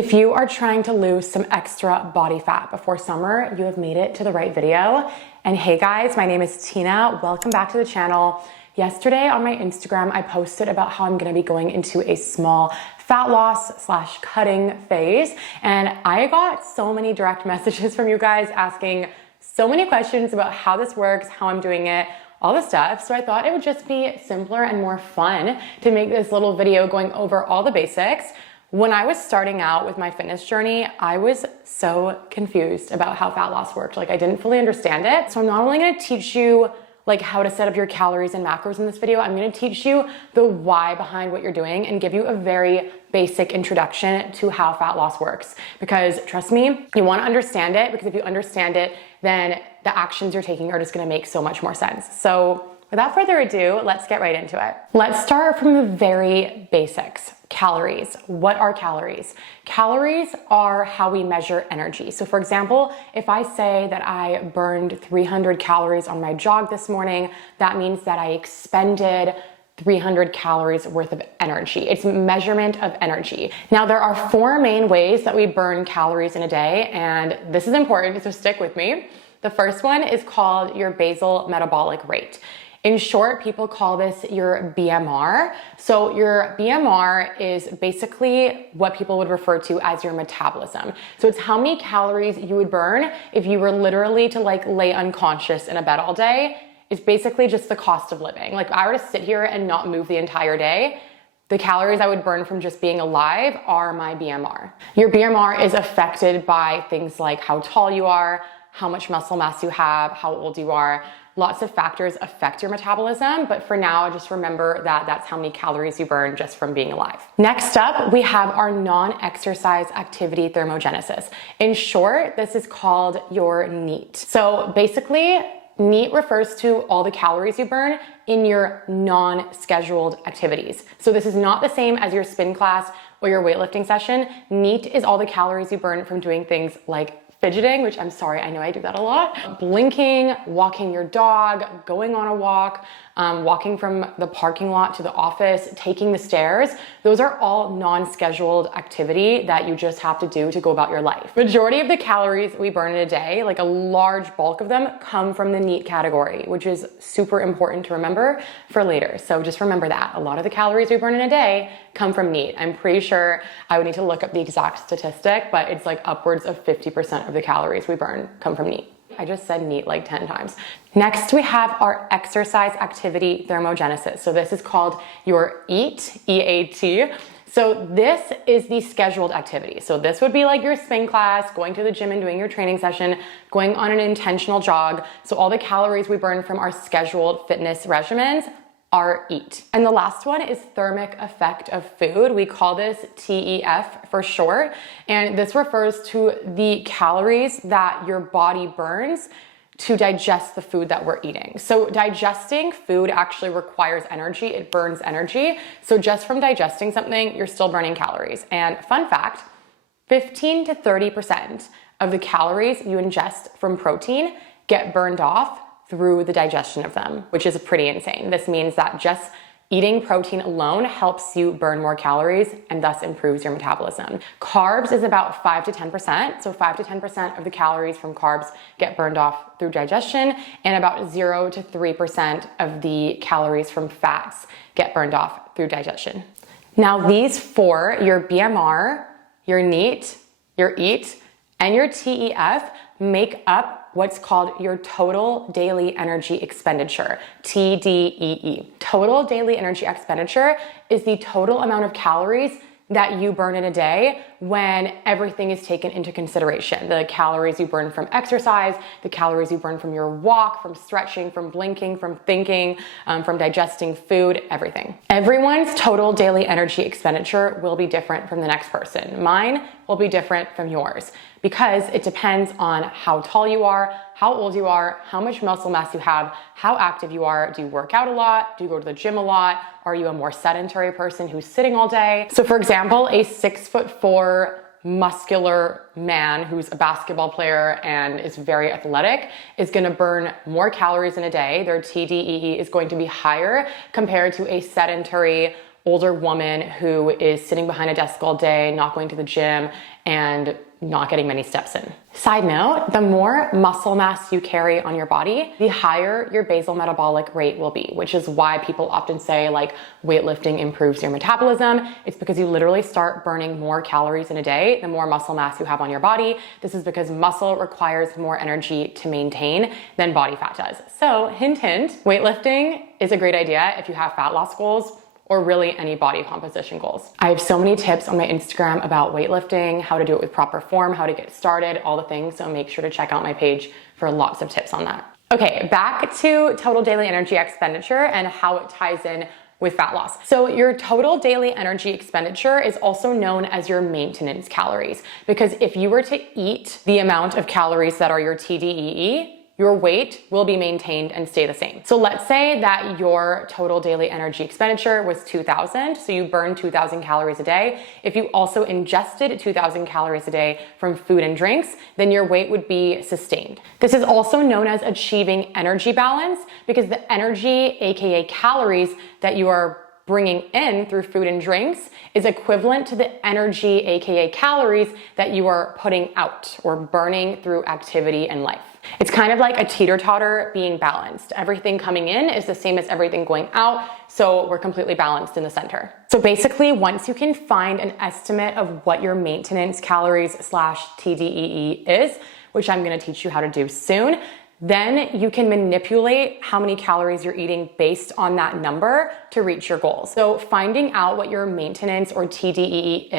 If you are trying to lose some extra body fat before summer, you have made it to the right video. And hey guys, my name is Tina. Welcome back to the channel. Yesterday on my Instagram, I posted about how I'm gonna be going into a small fat loss / cutting phase. And I got so many direct messages from you guys asking so many questions about how this works, how I'm doing it, all the stuff. So I thought it would just be simpler and more fun to make this little video going over all the basics. When I was starting out with my fitness journey, I was so confused about how fat loss worked. Like I didn't fully understand it. So I'm not only gonna teach you like how to set up your calories and macros in this video, I'm gonna teach you the why behind what you're doing and give you a very basic introduction to how fat loss works. Because trust me, you wanna understand it, because if you understand it, then the actions you're taking are just gonna make so much more sense. So without further ado, let's get right into it. Let's start from the very basics. Calories. What are calories? Calories are how we measure energy. So for example, if I say that I burned 300 calories on my jog this morning, that means that I expended 300 calories worth of energy. It's measurement of energy. Now there are 4 main ways that we burn calories in a day, and this is important, so stick with me. The first one is called your basal metabolic rate. In short, people call this your BMR. So your BMR is basically what people would refer to as your metabolism. So it's how many calories you would burn if you were literally to like lay unconscious in a bed all day. It's basically just the cost of living. Like if I were to sit here and not move the entire day, the calories I would burn from just being alive are my BMR. Your BMR is affected by things like how tall you are, how much muscle mass you have, how old you are. Lots of factors affect your metabolism, but for now, just remember that that's how many calories you burn just from being alive. Next up, we have our non-exercise activity thermogenesis. In short, this is called your NEAT. So basically, NEAT refers to all the calories you burn in your non-scheduled activities. So this is not the same as your spin class or your weightlifting session. NEAT is all the calories you burn from doing things like fidgeting, which I'm sorry, I know I do that a lot. Blinking, walking your dog, going on a walk, walking from the parking lot to the office, taking the stairs. Those are all non-scheduled activity that you just have to do to go about your life. Majority of the calories we burn in a day, like a large bulk of them, come from the NEAT category, which is super important to remember for later. So just remember that. A lot of the calories we burn in a day come from NEAT. I'm pretty sure I would need to look up the exact statistic, but it's like upwards of 50% of the calories we burn come from NEAT. I just said NEAT like 10 times. Next, we have our exercise activity thermogenesis. So this is called your EAT, E-A-T. So this is the scheduled activity. So this would be like your spin class, going to the gym and doing your training session, going on an intentional jog. So all the calories we burn from our scheduled fitness regimens are EAT. And the last one is thermic effect of food. We call this TEF for short. And this refers to the calories that your body burns to digest the food that we're eating. So digesting food actually requires energy. It burns energy. So just from digesting something, you're still burning calories. And fun fact, 15 to 30% of the calories you ingest from protein get burned off through the digestion of them, which is pretty insane. This means that just eating protein alone helps you burn more calories and thus improves your metabolism. Carbs is about 5 to 10%. So 5 to 10% of the calories from carbs get burned off through digestion, and about 0 to 3% of the calories from fats get burned off through digestion. Now these 4, your BMR, your NEAT, your EAT, and your TEF make up what's called your total daily energy expenditure, TDEE. Total daily energy expenditure is the total amount of calories that you burn in a day when everything is taken into consideration. The calories you burn from exercise, the calories you burn from your walk, from stretching, from blinking, from thinking, from digesting food, everything. Everyone's total daily energy expenditure will be different from the next person. Mine will be different from yours because it depends on how tall you are, how old you are, how much muscle mass you have, how active you are. Do you work out a lot? Do you go to the gym a lot? Are you a more sedentary person who's sitting all day? So for example, a 6'4" muscular man who's a basketball player and is very athletic is going to burn more calories in a day. Their TDEE is going to be higher compared to a sedentary older woman who is sitting behind a desk all day, not going to the gym, and not getting many steps in. Side note, the more muscle mass you carry on your body, the higher your basal metabolic rate will be, which is why people often say like weightlifting improves your metabolism. It's because you literally start burning more calories in a day, the more muscle mass you have on your body. This is because muscle requires more energy to maintain than body fat does. So hint, hint, weightlifting is a great idea if you have fat loss goals or really any body composition goals. I have so many tips on my Instagram about weightlifting, how to do it with proper form, how to get started, all the things. So make sure to check out my page for lots of tips on that. Okay, back to total daily energy expenditure and how it ties in with fat loss. So your total daily energy expenditure is also known as your maintenance calories, because if you were to eat the amount of calories that are your TDEE, your weight will be maintained and stay the same. So let's say that your total daily energy expenditure was 2,000, so you burn 2,000 calories a day. If you also ingested 2,000 calories a day from food and drinks, then your weight would be sustained. This is also known as achieving energy balance, because the energy, aka calories, that you are bringing in through food and drinks is equivalent to the energy, aka calories, that you are putting out or burning through activity and life. It's kind of like a teeter-totter being balanced. Everything coming in is the same as everything going out, so we're completely balanced in the center. So basically, once you can find an estimate of what your maintenance calories / TDEE is, which I'm gonna teach you how to do soon, then you can manipulate how many calories you're eating based on that number to reach your goals. So finding out what your maintenance or TDEE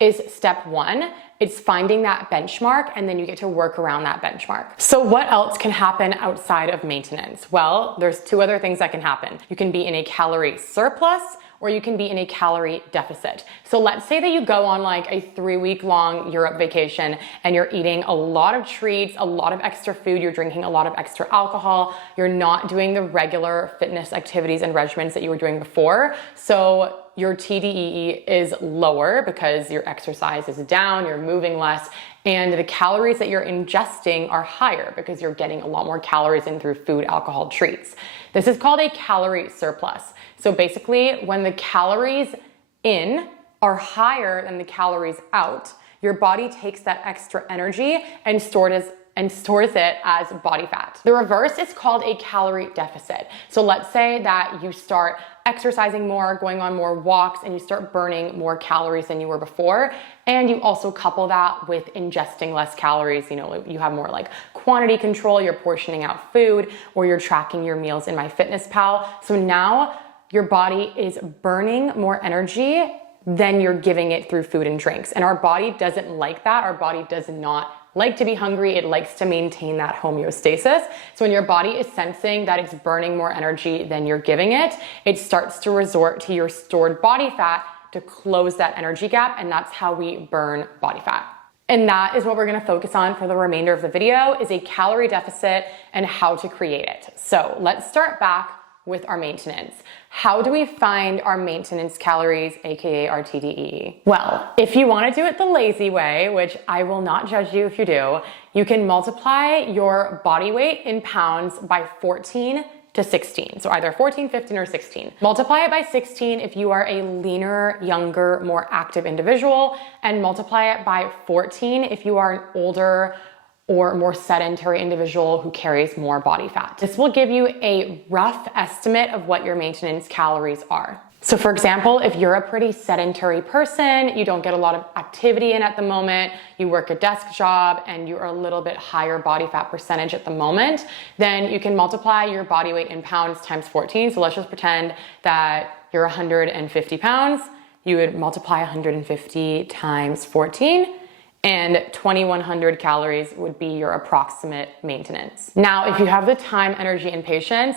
is step one. It's finding that benchmark, and then you get to work around that benchmark. So what else can happen outside of maintenance? Well, there's two other things that can happen. You can be in a calorie surplus, or you can be in a calorie deficit. So let's say that you go on like a 3-week long Europe vacation and you're eating a lot of treats, a lot of extra food, you're drinking a lot of extra alcohol, you're not doing the regular fitness activities and regimens that you were doing before. So your TDEE is lower because your exercise is down, you're moving less, and the calories that you're ingesting are higher because you're getting a lot more calories in through food, alcohol, treats. This is called a calorie surplus. So basically, when the calories in are higher than the calories out, your body takes that extra energy and stores it as body fat. The reverse is called a calorie deficit. So let's say that you start exercising more, going on more walks, and you start burning more calories than you were before. And you also couple that with ingesting less calories. You know, you have more like quantity control, you're portioning out food, or you're tracking your meals in MyFitnessPal. So now your body is burning more energy than you're giving it through food and drinks. And our body doesn't like that. Our body does not like to be hungry. It likes to maintain that homeostasis. So when your body is sensing that it's burning more energy than you're giving it, it starts to resort to your stored body fat to close that energy gap. And that's how we burn body fat. And that is what we're gonna focus on for the remainder of the video, is a calorie deficit and how to create it. So let's start back with our maintenance. How do we find our maintenance calories, aka our TDEE? Well, if you want to do it the lazy way, which I will not judge you if you do, you can multiply your body weight in pounds by 14 to 16. So either 14, 15, or 16. Multiply it by 16 if you are a leaner, younger, more active individual, and multiply it by 14 if you are an older or more sedentary individual who carries more body fat. This will give you a rough estimate of what your maintenance calories are. So for example, if you're a pretty sedentary person, you don't get a lot of activity in at the moment, you work a desk job, and you're a little bit higher body fat percentage at the moment, then you can multiply your body weight in pounds times 14. So let's just pretend that you're 150 pounds. You would multiply 150 times 14, and 2,100 calories would be your approximate maintenance. Now, if you have the time, energy, and patience,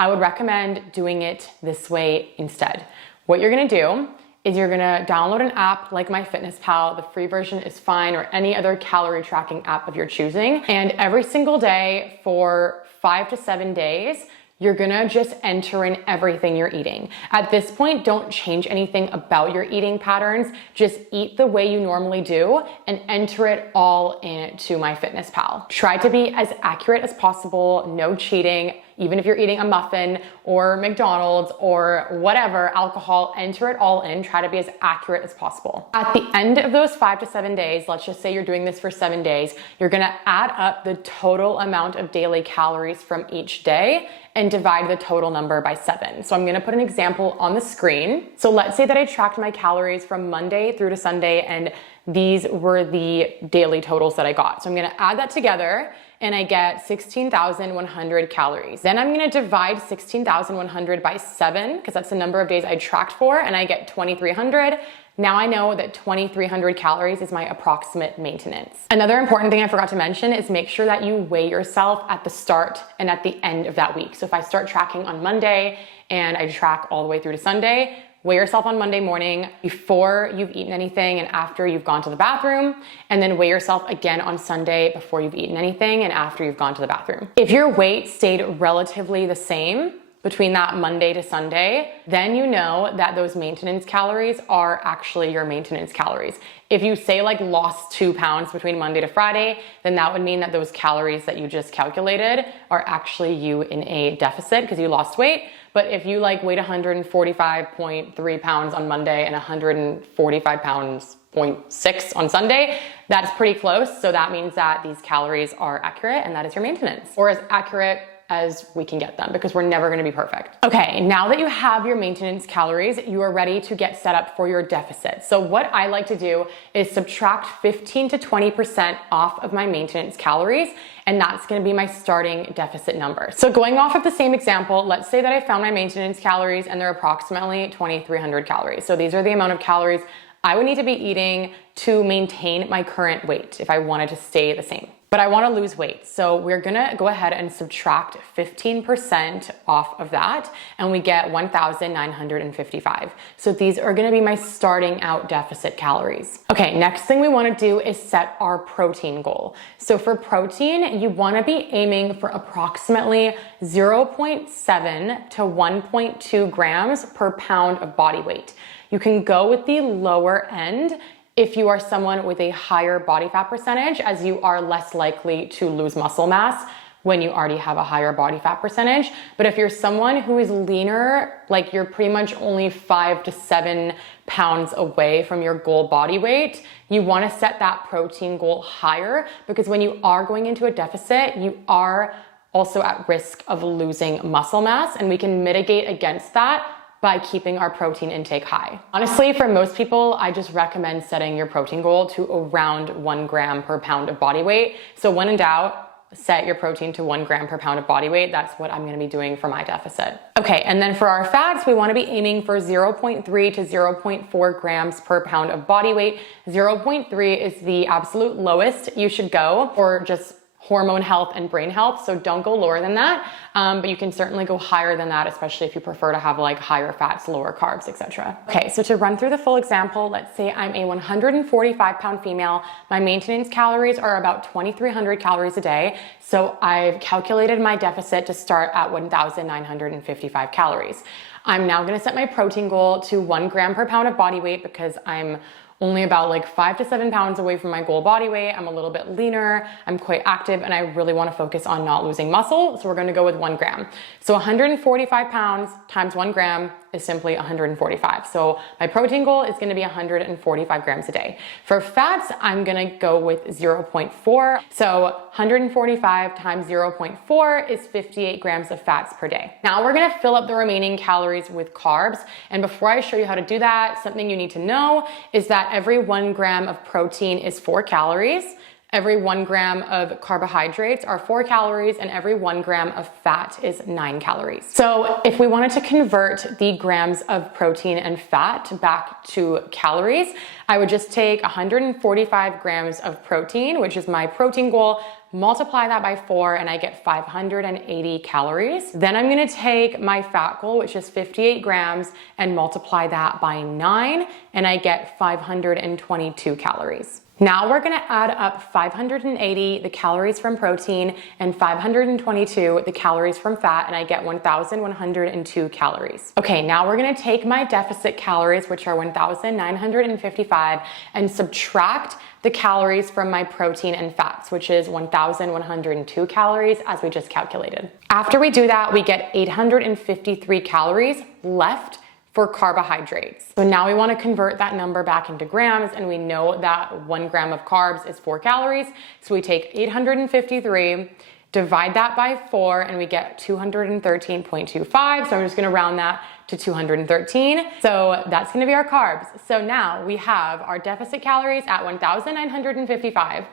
I would recommend doing it this way instead. What you're gonna do is you're gonna download an app like MyFitnessPal. The free version is fine, or any other calorie tracking app of your choosing. And every single day for 5 to 7 days, you're gonna just enter in everything you're eating. At this point, don't change anything about your eating patterns. Just eat the way you normally do and enter it all into MyFitnessPal. Try to be as accurate as possible, no cheating. even if you're eating a muffin or McDonald's or whatever, alcohol, enter it all in, try to be as accurate as possible. At the end of those 5 to 7 days, let's just say you're doing this for 7 days, you're gonna add up the total amount of daily calories from each day and divide the total number by 7. So I'm gonna put an example on the screen. So let's say that I tracked my calories from Monday through to Sunday, and these were the daily totals that I got. So I'm gonna add that together and I get 16,100 calories. Then I'm gonna divide 16,100 by 7, because that's the number of days I tracked for, and I get 2,300. Now I know that 2,300 calories is my approximate maintenance. Another important thing I forgot to mention is make sure that you weigh yourself at the start and at the end of that week. So if I start tracking on Monday and I track all the way through to Sunday, weigh yourself on Monday morning before you've eaten anything and after you've gone to the bathroom, and then weigh yourself again on Sunday before you've eaten anything and after you've gone to the bathroom. If your weight stayed relatively the same between that Monday to Sunday, then you know that those maintenance calories are actually your maintenance calories. If you say like lost 2 pounds between Monday to Friday, then that would mean that those calories that you just calculated are actually you in a deficit because you lost weight. But if you like weighed 145.3 pounds on Monday and 145 pounds 0.6 on Sunday, that's pretty close. So that means that these calories are accurate and that is your maintenance, or as accurate as we can get them, because we're never gonna be perfect. Okay, now that you have your maintenance calories, you are ready to get set up for your deficit. So what I like to do is subtract 15 to 20% off of my maintenance calories, and that's gonna be my starting deficit number. So going off of the same example, let's say that I found my maintenance calories and they're approximately 2,300 calories. So these are the amount of calories I would need to be eating to maintain my current weight if I wanted to stay the same. But I wanna lose weight. So we're gonna go ahead and subtract 15% off of that, and we get 1,955. So these are gonna be my starting out deficit calories. Okay, next thing we wanna do is set our protein goal. So for protein, you wanna be aiming for approximately 0.7 to 1.2 grams per pound of body weight. You can go with the lower end if you are someone with a higher body fat percentage, as you are less likely to lose muscle mass when you already have a higher body fat percentage. But if you're someone who is leaner, like you're pretty much only 5 to 7 pounds away from your goal body weight, you wanna set that protein goal higher, because when you are going into a deficit, you are also at risk of losing muscle mass, and we can mitigate against that by keeping our protein intake high. Honestly, for most people, I just recommend setting your protein goal to around 1 gram per pound of body weight. So when in doubt, set your protein to 1 gram per pound of body weight. That's what I'm gonna be doing for my deficit. Okay, and then for our fats, we wanna be aiming for 0.3 to 0.4 grams per pound of body weight. 0.3 is the absolute lowest you should go, or just hormone health and brain health. So don't go lower than that, but you can certainly go higher than that, especially if you prefer to have like higher fats, lower carbs, etc. Okay, so to run through the full example, let's say I'm a 145 pound female. My maintenance calories are about 2,300 calories a day. So I've calculated my deficit to start at 1,955 calories. I'm now gonna set my protein goal to 1 gram per pound of body weight, because I'm only about like 5 to 7 pounds away from my goal body weight. I'm a little bit leaner, I'm quite active, and I really wanna focus on not losing muscle. So we're gonna go with 1 gram. So 145 pounds times 1 gram is simply 145. So my protein goal is gonna be 145 grams a day. For fats, I'm gonna go with 0.4. So 145 times 0.4 is 58 grams of fats per day. Now we're gonna fill up the remaining calories with carbs. And before I show you how to do that, something you need to know is that every 1 gram of protein is 4 calories. Every 1 gram of carbohydrates are 4 calories, and every 1 gram of fat is 9 calories. So if we wanted to convert the grams of protein and fat back to calories, I would just take 145 grams of protein, which is my protein goal, multiply that by 4, and I get 580 calories. Then I'm gonna take my fat goal, which is 58 grams, and multiply that by 9, and I get 522 calories. Now we're gonna add up 580, the calories from protein, and 522, the calories from fat, and I get 1,102 calories. Okay, now we're gonna take my deficit calories, which are 1,955, and subtract the calories from my protein and fats, which is 1,102 calories as we just calculated. After we do that, we get 853 calories left for carbohydrates. So now we want to convert that number back into grams, and we know that 1 gram of carbs is 4 calories. So we take 853, divide that by 4, and we get 213.25. So I'm just going to round that to 213. So that's going to be our carbs. So now we have our deficit calories at 1,955,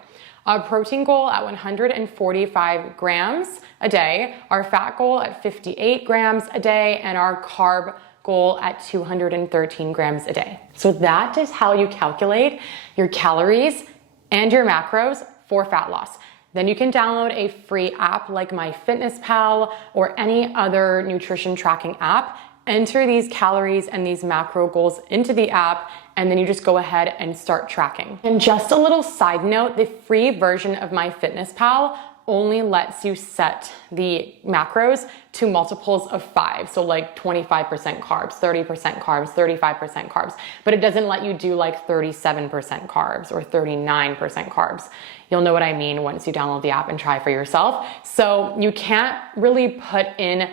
our protein goal at 145 grams a day, our fat goal at 58 grams a day, and our carb goal at 213 grams a day. So that is how you calculate your calories and your macros for fat loss. Then you can download a free app like MyFitnessPal or any other nutrition tracking app, enter these calories and these macro goals into the app, and then you just go ahead and start tracking. And just a little side note, the free version of MyFitnessPal only lets you set the macros to multiples of 5. So like 25% carbs, 30% carbs, 35% carbs, but it doesn't let you do like 37% carbs or 39% carbs. You'll know what I mean once you download the app and try for yourself. So you can't really put in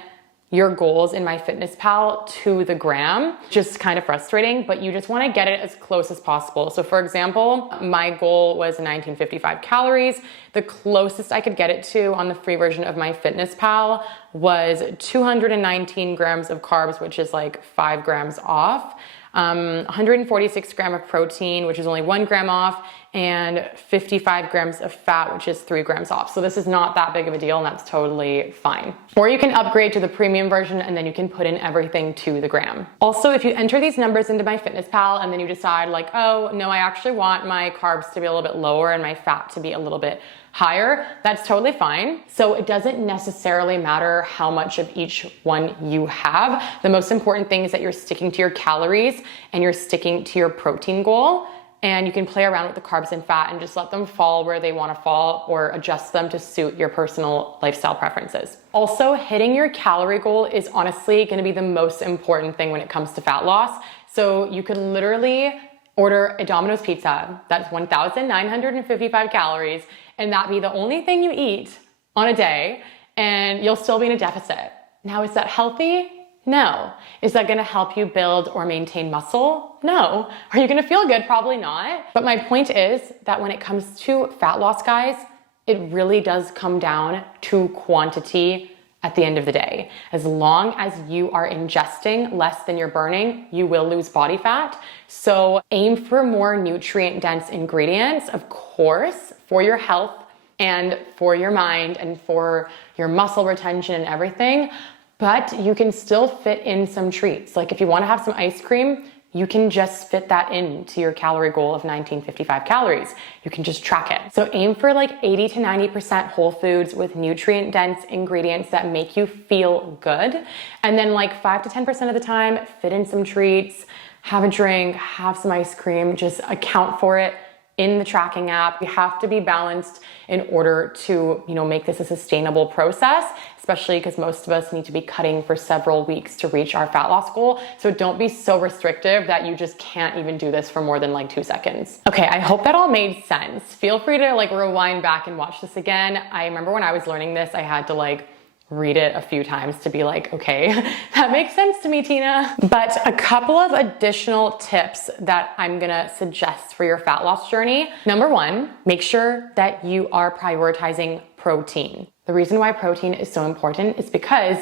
your goals in MyFitnessPal to the gram, just kind of frustrating, but you just want to get it as close as possible. So for example, my goal was 1955 calories. The closest I could get it to on the free version of MyFitnessPal was 219 grams of carbs, which is like 5 grams off. 146 grams of protein, which is only 1 gram off, and 55 grams of fat, which is 3 grams off. So this is not that big of a deal, and that's totally fine. Or you can upgrade to the premium version, and then you can put in everything to the gram. Also, if you enter these numbers into MyFitnessPal and then you decide like, oh no, I actually want my carbs to be a little bit lower and my fat to be a little bit higher, that's totally fine. So it doesn't necessarily matter how much of each one you have. The most important thing is that you're sticking to your calories and you're sticking to your protein goal. And you can play around with the carbs and fat and just let them fall where they want to fall or adjust them to suit your personal lifestyle preferences. Also, hitting your calorie goal is honestly going to be the most important thing when it comes to fat loss. So you could literally order a Domino's pizza that's 1,955 calories, and that be the only thing you eat on a day, and you'll still be in a deficit. Now, is that healthy? No. Is that going to help you build or maintain muscle? No. Are you going to feel good? Probably not. But my point is that when it comes to fat loss, guys, it really does come down to quantity at the end of the day. As long as you are ingesting less than you're burning, you will lose body fat. So aim for more nutrient-dense ingredients, of course, for your health and for your mind and for your muscle retention and everything. But you can still fit in some treats. Like if you want to have some ice cream, you can just fit that into your calorie goal of 1955 calories. You can just track it. So aim for like 80 to 90% whole foods with nutrient dense ingredients that make you feel good. And then like 5 to 10% of the time, fit in some treats, have a drink, have some ice cream, just account for it in the tracking app. You have to be balanced in order to, make this a sustainable process, especially because most of us need to be cutting for several weeks to reach our fat loss goal. So don't be so restrictive that you just can't even do this for more than like 2 seconds. Okay, I hope that all made sense. Feel free to like rewind back and watch this again. I remember when I was learning this, I had to like read it a few times to be like, okay, that makes sense to me, Tina. But a couple of additional tips that I'm gonna suggest for your fat loss journey. Number 1, make sure that you are prioritizing protein. The reason why protein is so important is because,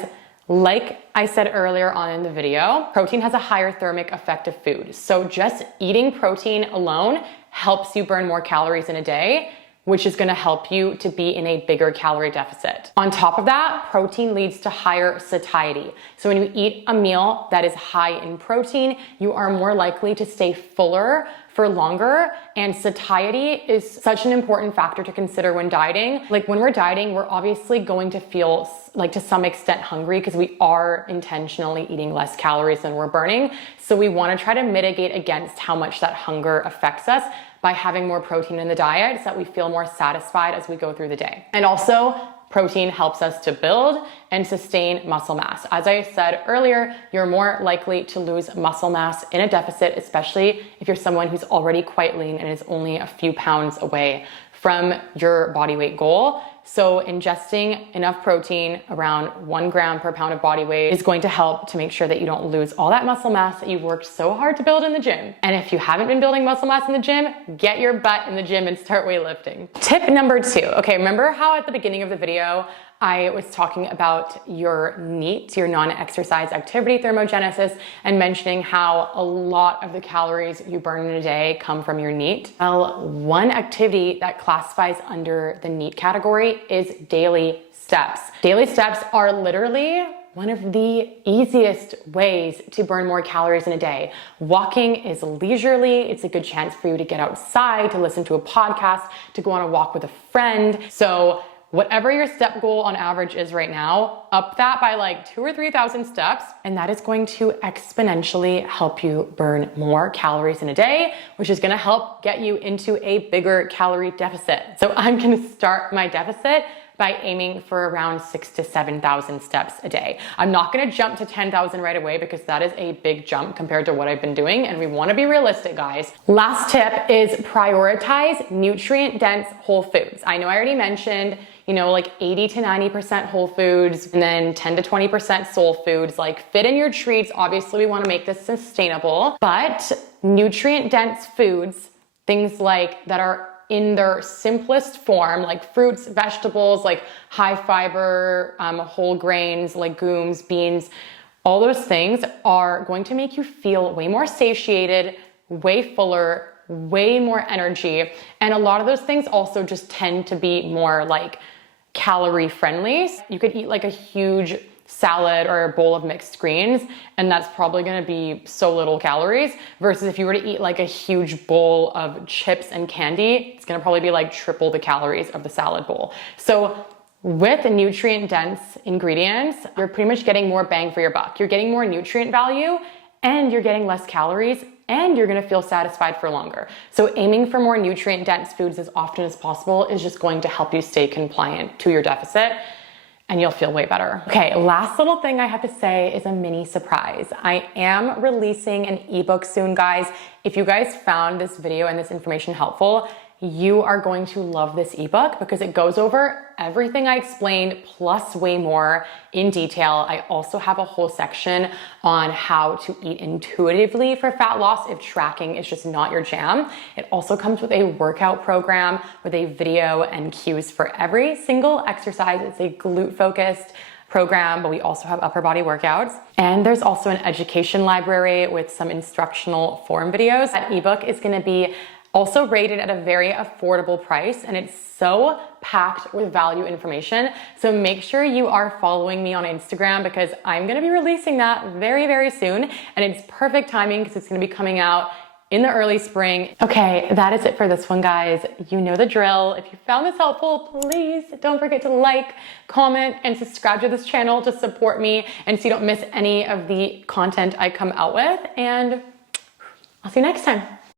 like I said earlier on in the video, protein has a higher thermic effect of food. So just eating protein alone helps you burn more calories in a day, which is gonna help you to be in a bigger calorie deficit. On top of that, protein leads to higher satiety. So when you eat a meal that is high in protein, you are more likely to stay fuller for longer, and satiety is such an important factor to consider when dieting. Like when we're dieting, we're obviously going to feel like to some extent hungry because we are intentionally eating less calories than we're burning. So we wanna try to mitigate against how much that hunger affects us by having more protein in the diet so that we feel more satisfied as we go through the day. And also, protein helps us to build and sustain muscle mass. As I said earlier, you're more likely to lose muscle mass in a deficit, especially if you're someone who's already quite lean and is only a few pounds away from your body weight goal. So ingesting enough protein, around 1 gram per pound of body weight, is going to help to make sure that you don't lose all that muscle mass that you've worked so hard to build in the gym. And if you haven't been building muscle mass in the gym, get your butt in the gym and start weightlifting. Tip number 2. Okay, remember how at the beginning of the video, I was talking about your NEAT, your non-exercise activity thermogenesis, and mentioning how a lot of the calories you burn in a day come from your NEAT. Well, one activity that classifies under the NEAT category is daily steps. Daily steps are literally one of the easiest ways to burn more calories in a day. Walking is leisurely. It's a good chance for you to get outside, to listen to a podcast, to go on a walk with a friend. So whatever your step goal on average is right now, up that by like 2,000 or 3,000 steps, and that is going to exponentially help you burn more calories in a day, which is gonna help get you into a bigger calorie deficit. So I'm gonna start my deficit by aiming for around 6,000 to 7,000 steps a day. I'm not gonna jump to 10,000 right away because that is a big jump compared to what I've been doing, and we wanna be realistic, guys. Last tip is prioritize nutrient-dense whole foods. I know I already mentioned, like 80 to 90% whole foods, and then 10 to 20% soul foods. Like, fit in your treats. Obviously, we wanna make this sustainable, but nutrient-dense foods, things like that are in their simplest form, like fruits, vegetables, like high fiber, whole grains, legumes, beans, all those things are going to make you feel way more satiated, way fuller, way more energy. And a lot of those things also just tend to be more like calorie friendly. You could eat like a huge salad or a bowl of mixed greens, and that's probably gonna be so little calories, versus if you were to eat like a huge bowl of chips and candy, it's gonna probably be like triple the calories of the salad bowl. So with nutrient dense ingredients, you're pretty much getting more bang for your buck. You're getting more nutrient value, and you're getting less calories, and you're gonna feel satisfied for longer. So aiming for more nutrient dense foods as often as possible is just going to help you stay compliant to your deficit, and you'll feel way better. Okay, last little thing I have to say is a mini surprise. I am releasing an ebook soon, guys. If you guys found this video and this information helpful, you are going to love this ebook because it goes over everything I explained plus way more in detail. I also have a whole section on how to eat intuitively for fat loss if tracking is just not your jam. It also comes with a workout program with a video and cues for every single exercise. It's a glute focused program, but we also have upper body workouts. And there's also an education library with some instructional form videos. That ebook is gonna be also rated at a very affordable price, and it's so packed with value information. So make sure you are following me on Instagram because I'm gonna be releasing that very, very soon. And it's perfect timing because it's gonna be coming out in the early spring. Okay, that is it for this one, guys. You know the drill. If you found this helpful, please don't forget to like, comment, and subscribe to this channel to support me and so you don't miss any of the content I come out with. And I'll see you next time.